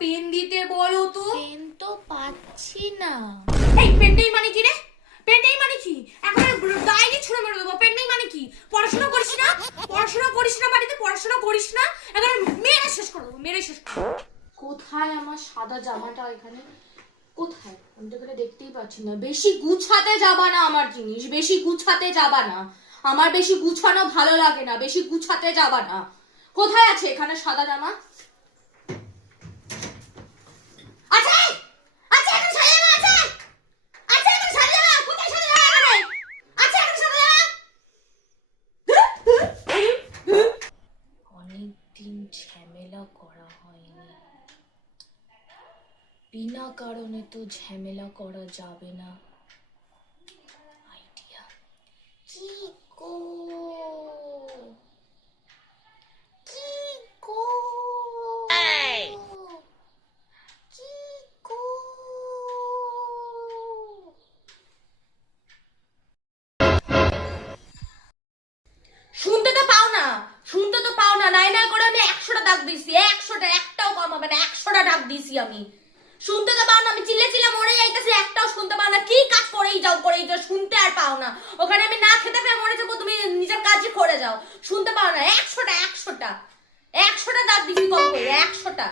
Pen দিতে বলো তো। পেন তো পাচ্ছি না। এই পেনটাই মানে কি রে? পেনটাই মানে কি? এখন ডাইরি ছুঁড়ে মেরে দেবো। পেনটাই মানে কি? পড়াশোনা করিস না? পড়াশোনা করিস না বাড়িতে? পড়াশোনা করিস না? এখন মেরে শেষ করে দেবো, মেরে শেষ করে দেবো। কোথায় আমার সাদা জামাটা? এখানে কোথায়? আমি তো এখানে দেখতেই পাচ্ছি না। বেশি গুছাতে যাবা না আমার জিনিস, বেশি গুছাতে যাবা না। আমার বেশি গুছানো ভালো লাগে না, বেশি গুছাতে যাবা না। কোথায় আছে এখানে সাদা জামা? আছে আছে এখানে সাদা জামা আছে। আছে এখানে সাদা জামা। কোথায় সাদা জামা? এখানে আছে এখানে সাদা জামা। অনেকদিন ঝামেলা করা হয়নি, বিনা কারণে তো ঝামেলা করা যাবে না। আইডিয়া কি গো, কি গো, কি গো। শুনতে তো পাও না, শুনতে তো পাও না। নাই নাই করে আমি 100টা ডাক দিছি, 100টা, একটাও কম হবে না। 100টা ডাক দিছি আমি। শুনতে তো পাও না, আমি চিল্লে চিল্লে মরে যাইতেছি, একটাও শুনতে পাও না। কি কাজ করেই যাও, শুনতে আর পাও না। ওখানে আমি না খেতে পেয়ে মরে যাবো, তুমি নিজের কাজই করে যাও। শুনতে পাও না। 100টা 100টা 100টা ডাক দিছি কম করে, 100টা।